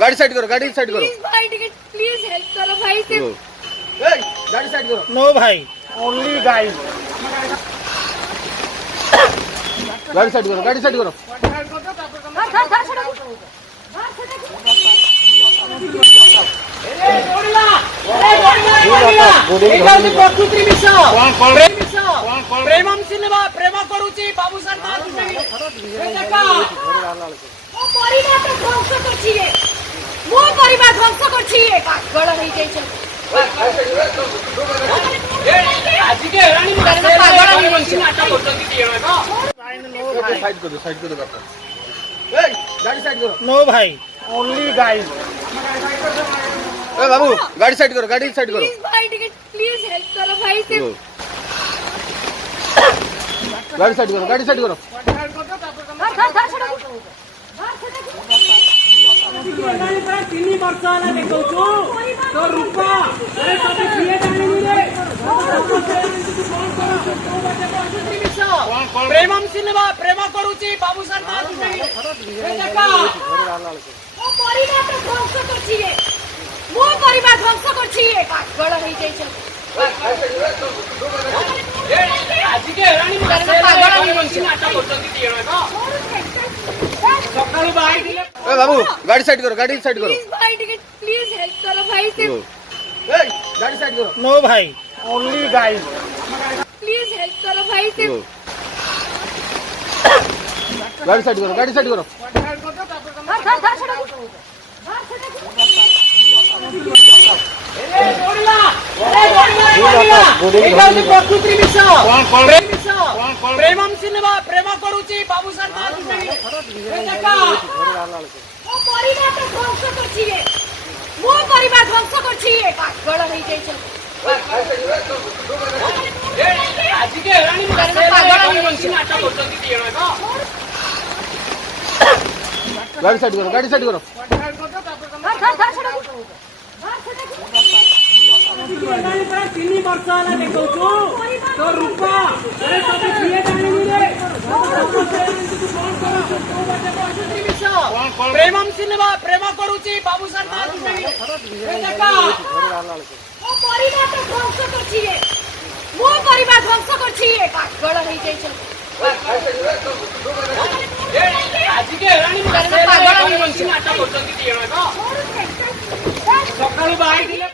गाड़ी साइड करो, गाड़ी साइड करो। प्लीज भाई टिकट प्लीज हेल्प करो भाई से। गाड़ी साइड करो। नो भाई, ओनली गाइस। गाड़ी साइड करो, गाड़ी साइड करो। प्रकृति मिश्रा प्रेमम सिनेमा प्रेम करूची बाबूसान ମୋ ପରିବାର ଧ୍ୱଂସ କରିଛି ମୋ ପରିବାର ଧ୍ୱଂସ କରିଛି ପାଗଳ ହେଇଯାଇଛ ଆଜିକେ ହେରାଣି ପାଗଳ ହେଇଯାଇଛ साइड करो, साइड करो। गाड़ी साइड करो। नो भाई, ओनली गाइस। बाबू गाड़ी साइड करो, गाड़ी साइड करो। प्लीज भाई टिकट प्लीज हेल्प करो भाई से। गाड़ी साइड करो, गाड़ी साइड करो। ତିନି ବର୍ଷ ହେଲା ଦେଖଉଛୁ ତୋ ରୂପ ତତେ କିଏ ଜାଣିନି ରେ ପ୍ରେମମ ସିନେମା ପ୍ରେମ କରୁଛି ବାବୁସାନ ମୋ ପରିବାର ଧ୍ୱଂସ କରିଛି ମୋ ପରିବାର ଧ୍ୱଂସ କରିଛି ପାଗଳ ହେଇଯାଇଛ ଆଜିକେ ହେରାଣି ପାଗଳ ହେଇଯାଇଛ ସକାଳୁ ବାହାରିଥିଲେ बाबू गाड़ी साइड करो, गाड़ी साइड करो। प्लीज भाई टिकट प्लीज हेल्प करो भाई से। गाड़ी साइड करो। नो भाई, ओनली गाइस। प्लीज हेल्प करो भाई से। गाड़ी साइड करो, गाड़ी साइड करो। प्रकृति मिश्रा प्रेमम सिनेमा प्रेम करूची बाबूसान ମୋ ପରିବାର ଧ୍ୱଂସ କରିଛି ମୋ ପରିବାର ଧ୍ୱଂସ କରିଛି ପାଗଳ ହେଇଯାଇଛ ଆଜିକେ ହେରାଣି गाड़ी साइड करो, गाड़ी साइड करो। ତିନି ବର୍ଷ ହେଲା ଦେଖଉଛୁ ତୋ ରୂପ ତତେ କିଏ ଜାଣିନି ରେ ପ୍ରେମମ ସିନେମା ପ୍ରେମ କରୁଛି ବାବୁସାନ ମୋ ପରିବାର ଧ୍ୱଂସ କରିଛି ମୋ ପରିବାର ଧ୍ୱଂସ କରିଛି ପାଗଳ ହେଇଯାଇଛ ଆଜିକେ ହେରାଣି ପାଗଳ ହେଇଯାଇଛ ସକାଳୁ ବାହାରିଥିଲେ